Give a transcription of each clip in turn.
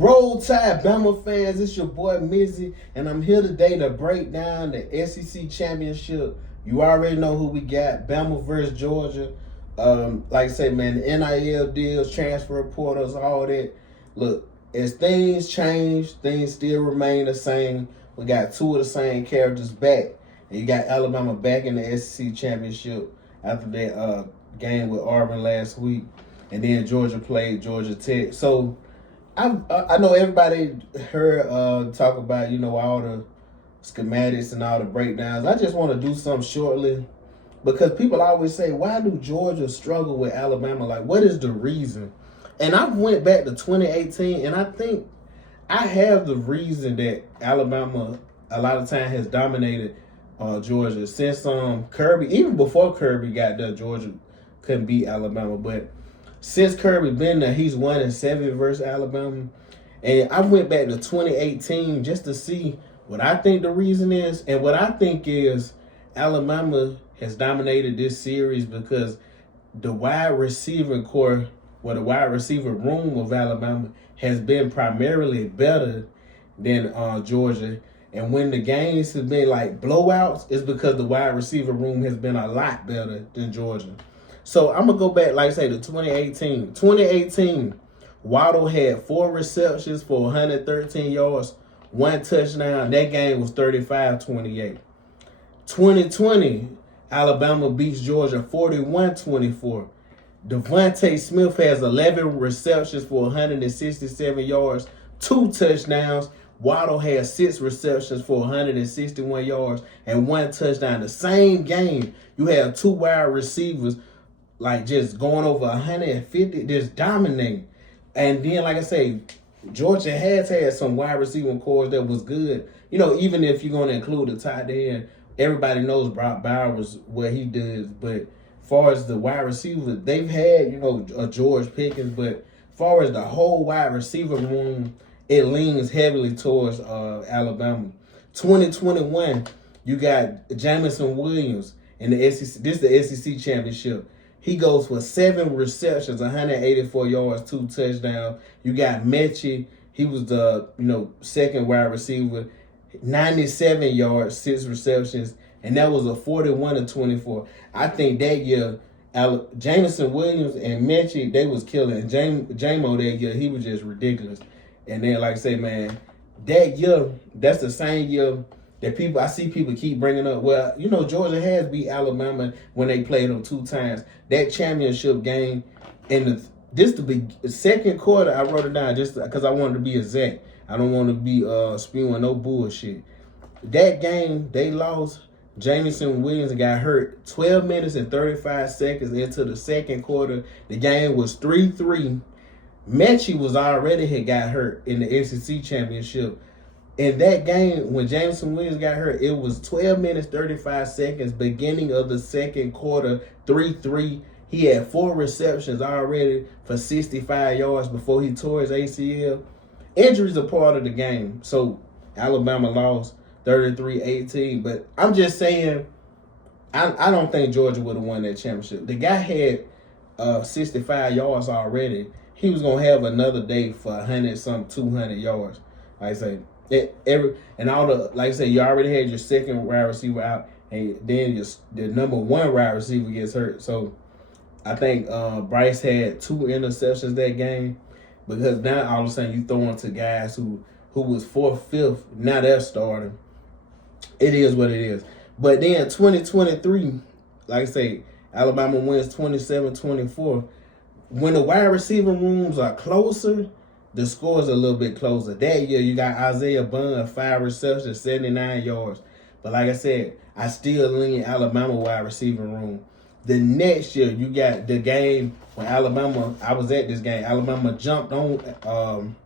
Roll Tide Bama fans, it's your boy Mizzy, and I'm here today to break down the SEC Championship. You already know who we got, Bama versus Georgia. Like I say, man, the NIL deals, transfer portals, all that. Look, as things change, things still remain the same. We got two of the same characters back, and you got Alabama back in the SEC Championship after that game with Auburn last week, and then Georgia played Georgia Tech. So I know everybody heard talk about, all the schematics and all the breakdowns. I just want to do something shortly because people always say, why do Georgia struggle with Alabama? Like, what is the reason? And I went back to 2018, and I think I have the reason that Alabama a lot of time has dominated Georgia since Kirby, even before Kirby got there, Georgia couldn't beat Alabama, but since Kirby been there, he's 1-7 versus Alabama. And I went back to 2018 just to see what I think the reason is. And what I think is Alabama has dominated this series because the wide receiver core, or the wide receiver room of Alabama has been primarily better than Georgia. And when the games have been like blowouts, it's because the wide receiver room has been a lot better than Georgia. So I'm going to go back, like I say, to 2018. 2018, Waddle had 4 receptions for 113 yards, 1 touchdown. That game was 35-28. 2020, Alabama beats Georgia 41-24. Devontae Smith has 11 receptions for 167 yards, 2 touchdowns. Waddle has 6 receptions for 161 yards and 1 touchdown. The same game, you have 2 wide receivers like just going over 150, just dominating. And then, like I say, Georgia has had some wide receiving cores that was good. Even if you're going to include the tight end, everybody knows Brock Bowers, what he does. But as far as the wide receiver, they've had, a George Pickens. But as far as the whole wide receiver room, it leans heavily towards Alabama. 2021, you got Jamison Williams in the SEC. This is the SEC Championship. He goes for 7 receptions, 184 yards, 2 touchdowns. You got Mechie. He was the, second wide receiver, 97 yards, 6 receptions, and that was a 41-24. I think that year, Jamison Williams and Mechie, they was killing. And Jamo that year, he was just ridiculous. And then, like I say, man, that year, that's the same year that I see people keep bringing up. Well, Georgia has beat Alabama when they played them 2 times. That championship game, and the second quarter, I wrote it down just because I wanted to be exact. I don't want to be spewing no bullshit. That game, they lost. Jamison Williams got hurt 12 minutes and 35 seconds into the second quarter. The game was 3-3. Mechie had got hurt in the SEC Championship. In that game, when Jamison Williams got hurt, it was 12 minutes, 35 seconds, beginning of the second quarter, 3-3. He had 4 receptions already for 65 yards before he tore his ACL. Injuries are part of the game. So Alabama lost 33-18. But I'm just saying, I don't think Georgia would have won that championship. The guy had 65 yards already. He was going to have another day for 200 yards. Like I say, like I said, you already had your second wide receiver out, and then the number 1 wide receiver gets hurt. So I think Bryce had 2 interceptions that game, because now all of a sudden you throwing to guys who was 4th, 5th. Now they're starting. It is what it is. But then 2023, like I say, Alabama wins 27-24. When the wide receiver rooms are closer, the score's a little bit closer. That year, you got Isaiah Bond, 5 receptions, 79 yards. But like I said, I still lean Alabama wide receiver room. The next year, you got the game when Alabama, I was at this game, Alabama jumped on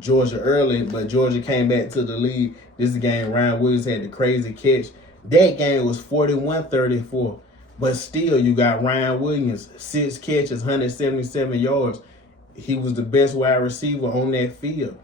Georgia early, but Georgia came back to the lead. This game, Ryan Williams had the crazy catch. That game was 41-34. But still, you got Ryan Williams, 6 catches, 177 yards. He was the best wide receiver on that field.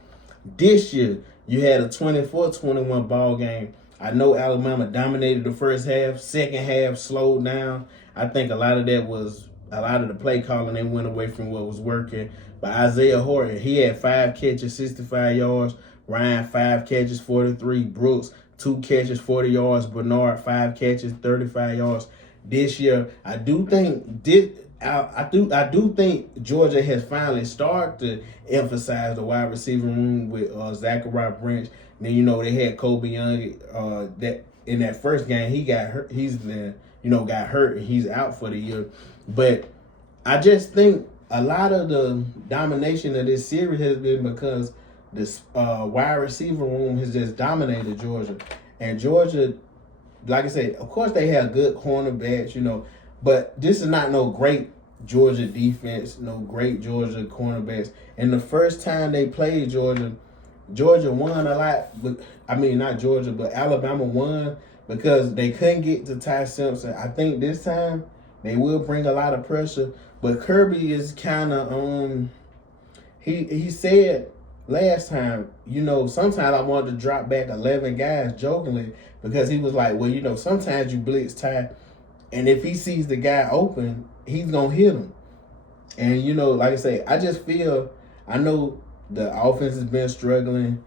This year, you had a 24-21 ball game. I know Alabama dominated the first half. Second half slowed down. I think a lot of that was a lot of the play calling, they went away from what was working. But Isaiah Horton, he had 5 catches, 65 yards. Ryan, 5 catches, 43. Brooks, 2 catches, 40 yards. Bernard, 5 catches, 35 yards. This year, I do think Georgia has finally started to emphasize the wide receiver room with Zachariah Branch. And then, they had Kobe Young that in that first game, he got hurt. Got hurt and he's out for the year. But I just think a lot of the domination of this series has been because this wide receiver room has just dominated Georgia. And Georgia, like I said, of course they have good cornerbacks, but this is not no great Georgia defense, no great Georgia cornerbacks. And the first time they played Georgia won a lot. But not Georgia, but Alabama won because they couldn't get to Ty Simpson. I think this time they will bring a lot of pressure. But Kirby is kind of he said last time, sometimes I wanted to drop back 11 guys jokingly because he was like, well, sometimes you blitz Ty, and if he sees the guy open, he's going to hit him. And, like I say, I just feel, I know the offense has been struggling,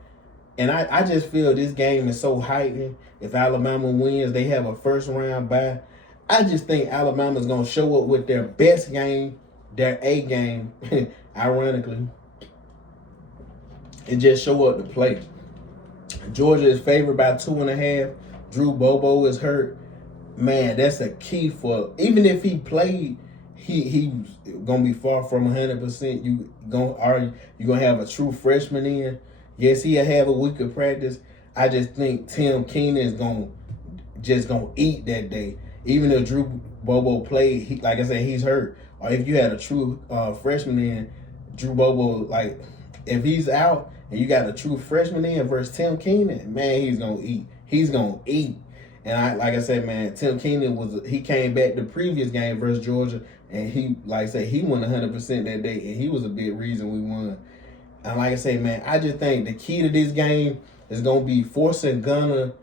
and I just feel this game is so heightened. If Alabama wins, they have a first-round bye. I just think Alabama's going to show up with their best game, their A game, ironically, and just show up to play. Georgia is favored by 2.5. Drew Bobo is hurt. Man, that's a key for, even if he played, he's gonna be far from 100%. You're gonna have a true freshman in. Yes, he'll have a week of practice. I just think Tim Keenan is gonna eat that day. Even if Drew Bobo played, like I said, he's hurt. Or if you had a true freshman in, Drew Bobo, like if he's out and you got a true freshman in versus Tim Keenan, man, he's gonna eat. He's gonna eat. And like I said, man, Tim Keenan he came back the previous game versus Georgia, and he, like I said, he won 100% that day, and he was a big reason we won. And like I say, man, I just think the key to this game is gonna be forcing Gunner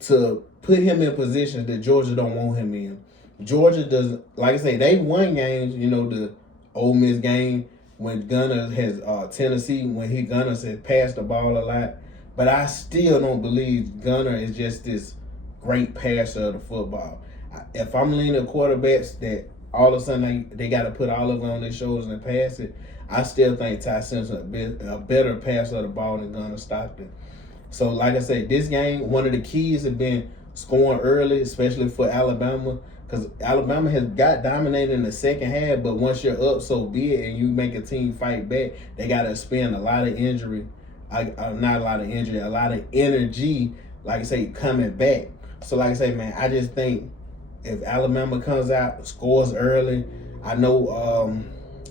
to put him in positions that Georgia don't want him in. Georgia does, like I say, they won games. The Ole Miss game when Gunner has Tennessee, when Gunner has passed the ball a lot. But I still don't believe Gunner is just this great passer of the football. If I'm leaning quarterbacks that all of a sudden they got to put all of it on their shoulders and pass it, I still think Ty Simpson a better passer of the ball than Gunner Stockton. So, like I said, this game, one of the keys has been scoring early, especially for Alabama, because Alabama has got dominated in the second half, but once you're up so big and you make a team fight back, they got to spend a lot of energy, like I say, coming back. So, like I say, man, I just think if Alabama comes out, scores early, I know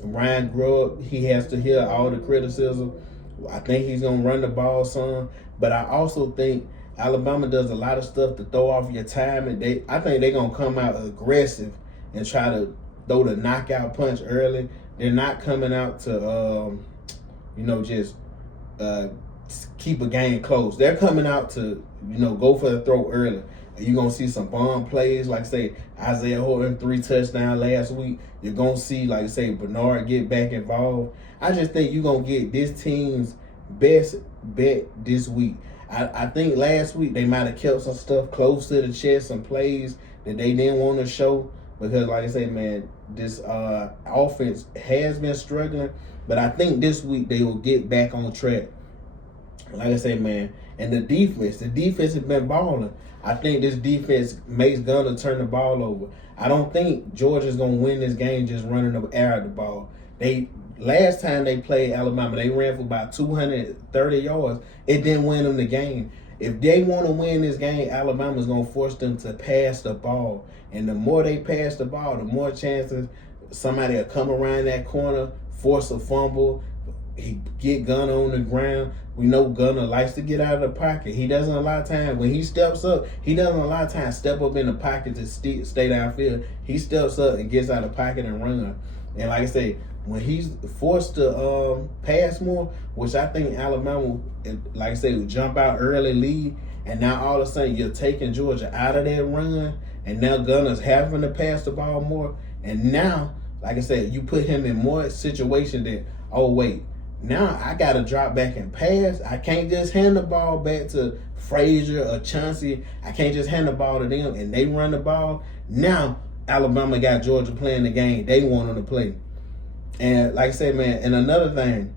Ryan Grubb, he has to hear all the criticism. I think he's going to run the ball some. But I also think Alabama does a lot of stuff to throw off your time. And I think they're going to come out aggressive and try to throw the knockout punch early. They're not coming out to, just keep a game close. They're coming out to, go for the throw early. You're going to see some bomb plays, like, say, Isaiah Horton, 3 touchdowns last week. You're going to see, like, say, Bernard get back involved. I just think you're going to get this team's best bet this week. I think last week they might have kept some stuff close to the chest, some plays that they didn't want to show because, like I say, man, this offense has been struggling. But I think this week they will get back on track. Like I say, man, and the defense has been balling. I think this defense makes Gunner turn the ball over. I don't think Georgia's going to win this game just running the air of the ball. Last time they played Alabama, they ran for about 230 yards. It didn't win them the game. If they want to win this game, Alabama's going to force them to pass the ball. And the more they pass the ball, the more chances somebody will come around that corner, force a fumble, get Gunner on the ground. We know Gunner likes to get out of the pocket. He doesn't a lot of times, when he steps up, he doesn't a lot of times step up in the pocket to stay downfield. He steps up and gets out of the pocket and runs. And like I say, when he's forced to pass more, which I think Alabama, like I say, will jump out early lead, and now all of a sudden you're taking Georgia out of that run, and now Gunner's having to pass the ball more, and now like I said, you put him in more situation that, oh wait, now I gotta drop back and pass. I can't just hand the ball back to Frazier or Chauncey. I can't just hand the ball to them and they run the ball. Now Alabama got Georgia playing the game they want them to play. And like I said, man, and another thing,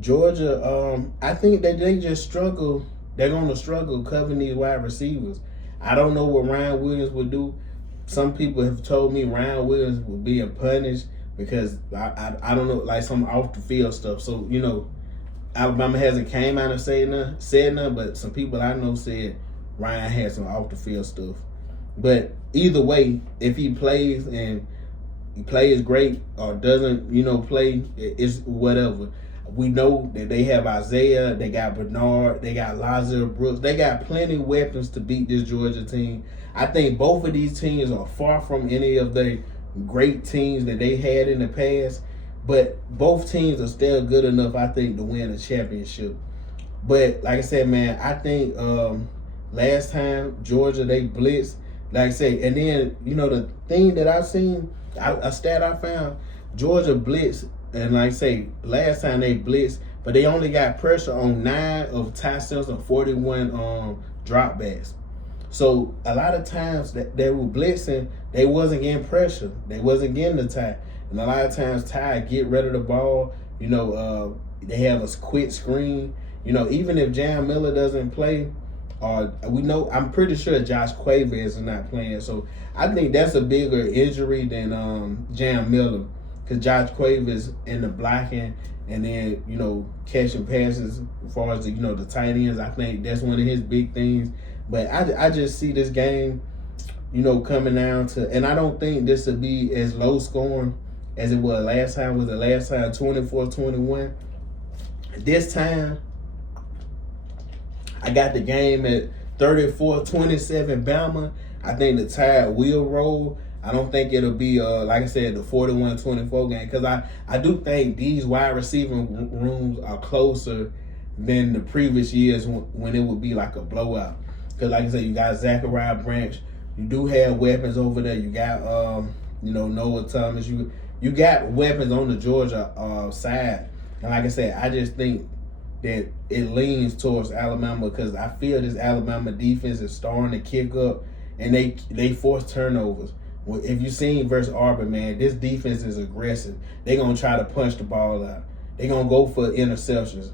Georgia, I think that they just struggle. They're gonna struggle covering these wide receivers. I don't know what Ryan Williams would do. Some people have told me Ryan Williams will be punished because I don't know, like some off the field stuff. So, you know, Alabama hasn't came out and said nothing, but some people I know said Ryan had some off the field stuff. But either way, if he plays and he plays great or doesn't, you know, play, it's whatever. We know that they have Isaiah, they got Bernard, they got Lazar Brooks. They got plenty of weapons to beat this Georgia team. I think both of these teams are far from any of the great teams that they had in the past, but both teams are still good enough, I think, to win a championship. But like I said, man, I think last time Georgia, they blitzed, like I say, and then, you know, the thing that I've seen, a stat I found, Georgia blitzed, and like I say, last time they blitzed, but they only got pressure on 9 of Ty Simpson 41 dropbacks. So a lot of times that they were blitzing, they wasn't getting pressure. They wasn't getting the Ty. And a lot of times Ty get rid of the ball. You know, they have a quick screen. You know, even if Jam Miller doesn't play, we know, I'm pretty sure Josh Quavez is not playing. So I think that's a bigger injury than Jam Miller, because Josh Quavez in the blocking and then, you know, catching passes as far as the, you know, the tight ends. I think that's one of his big things. But I just see this game, you know, coming down to, and I don't think this will be as low scoring as it was last time. Was the last time 24-21? This time, I got the game at 34-27 Bama. I think the Tide will roll. I don't think it'll be, like I said, the 41-24 game, because I do think these wide receiving rooms are closer than the previous years when it would be like a blowout. Because like I said, you got Zachariah Branch. You do have weapons over there. You got, you know, Noah Thomas. You got weapons on the Georgia side. And like I said, I just think that it leans towards Alabama, because I feel this Alabama defense is starting to kick up, and they force turnovers. If you seen versus Auburn, man, this defense is aggressive. They're going to try to punch the ball out. They're going to go for interceptions.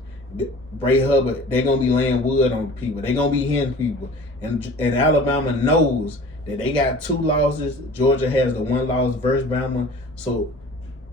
Bray Hubbard, they're going to be laying wood on people. They're going to be hitting people. And Alabama knows that they got 2 losses. Georgia has the 1 loss versus Bama. So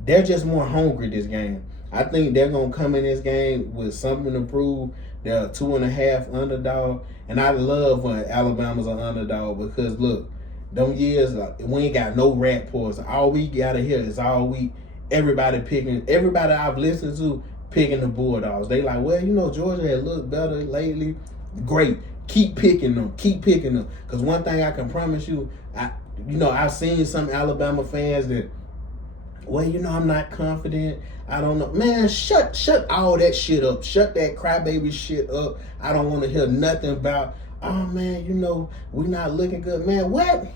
they're just more hungry this game. I think they're going to come in this game with something to prove. They're a 2.5 underdog. And I love when Alabama's an underdog, because, look, them years, we ain't got no rat pours. All we got to hear is all week, everybody I've listened to picking the Bulldogs. They like, well, you know, Georgia has looked better lately. Great. Keep picking them. Because one thing I can promise you, I've seen some Alabama fans that, well, you know, I'm not confident. I don't know. Man, shut all that shit up. Shut that crybaby shit up. I don't want to hear nothing about, oh, man, you know, we not looking good. Man, what?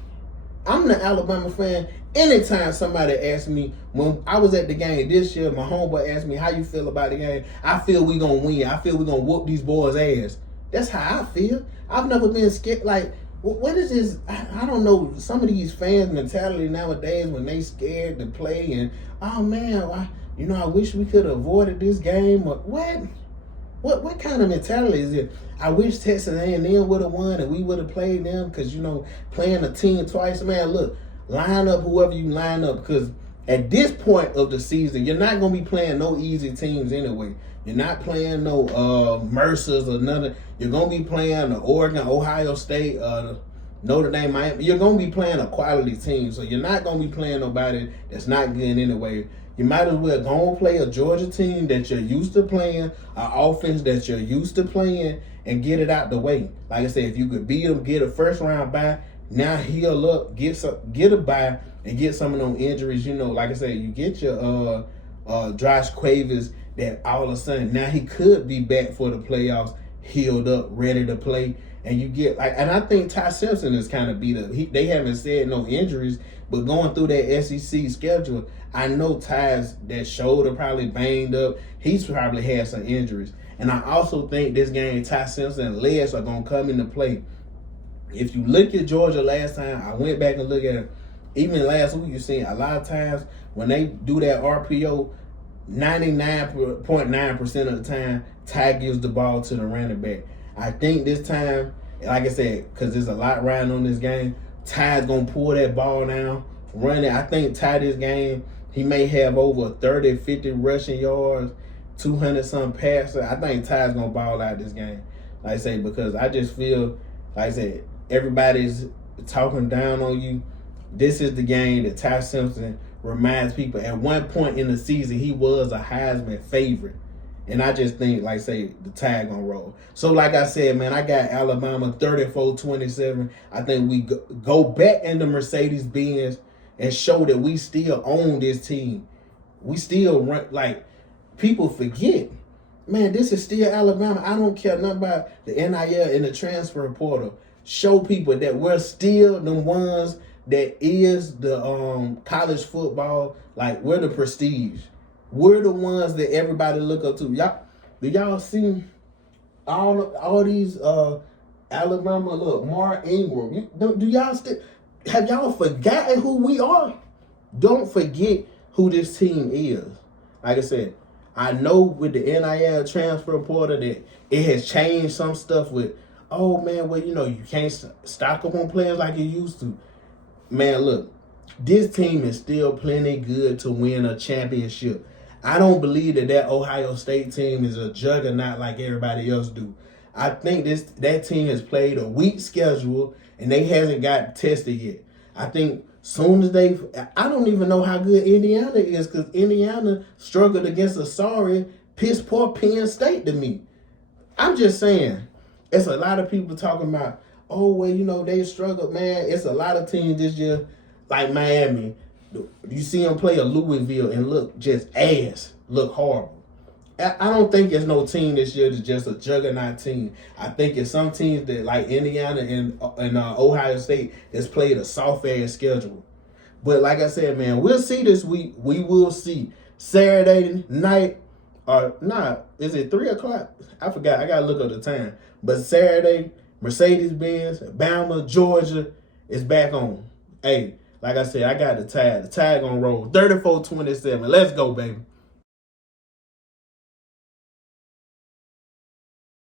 I'm the Alabama fan. Anytime somebody asks me, when I was at the game this year, my homeboy asked me, how you feel about the game? I feel we going to win. I feel we going to whoop these boys' ass. That's how I feel. I've never been scared. Like, what is this? I don't know. Some of these fans' mentality nowadays when they scared to play and, oh, man, I wish we could have avoided this game. Or, what kind of mentality is it? I wish Texas A&M would have won and we would have played them, because, you know, playing a team twice, man, look, line up whoever you line up, because at this point of the season, you're not going to be playing no easy teams anyway. You're not playing no Mercers or nothing. You're going to be playing the Oregon, Ohio State, Notre Dame, Miami. You're going to be playing a quality team, so you're not going to be playing nobody that's not good anyway. You might as well go and play a Georgia team that you're used to playing, an offense that you're used to playing, and get it out the way. Like I said, if you could beat them, get a first-round bye, now heal up, get a bye, and get some of them injuries. You know, like I said, you get your Josh Quavez that all of a sudden now he could be back for the playoffs, healed up, ready to play. And you get and I think Ty Simpson is kind of beat up. They haven't said no injuries, But going through that SEC schedule, I know Ty's that shoulder probably banged up. He's probably had some injuries. And I also think this game, Ty Simpson and legs are going to come into play. If you look at Georgia last time, I went back and looked at it. Even last week, you seen a lot of times when they do that RPO, 99.9% of the time, Ty gives the ball to the running back. I think this time, like I said, because there's a lot riding on this game, Ty's going to pull that ball down, run it. I think Ty this game, he may have over 30, 50 rushing yards, 200-something passing. I think Ty's going to ball out this game. Like I say, because I just feel, like I said, everybody's talking down on you. This is the game that Ty Simpson reminds people. At one point in the season, he was a Heisman favorite. And I just think, like I say, the Tide gonna roll. So like I said, man, I got Alabama 34-27. I think we go back into Mercedes-Benz and show that we still own this team. We still run, like, people forget. Man, this is still Alabama. I don't care nothing about the NIL and the transfer portal. Show people that we're still the ones that is the college football. Like, we're the prestige. We're the ones that everybody look up to. Do y'all see all these Alabama? Look, Mark Ingram. Do y'all still have y'all forgotten who we are? Don't forget who this team is. Like I said, I know with the NIL transfer portal that it has changed some stuff with, oh man, well, you can't stock up on players like you used to. Man, look, this team is still plenty good to win a championship. I don't believe that Ohio State team is a juggernaut like everybody else do. I think that team has played a weak schedule and they hasn't got tested yet. I think soon as I don't even know how good Indiana is, because Indiana struggled against a sorry, piss poor Penn State to me. I'm just saying, it's a lot of people talking about, oh, well, they struggled, man. It's a lot of teams this year, like Miami. You see them play a Louisville and look just ass, look horrible. I don't think there's no team this year that's just a juggernaut team. I think it's some teams that, like Indiana and Ohio State, that's played a soft-ass schedule. But like I said, man, we'll see this week. We will see. Saturday night, is it 3 o'clock? I forgot. I got to look up the time. But Saturday, Mercedes-Benz, Bama, Georgia is back on. Hey, like I said, I got the Tide. The Tide gonna roll 34-27. Let's go, baby.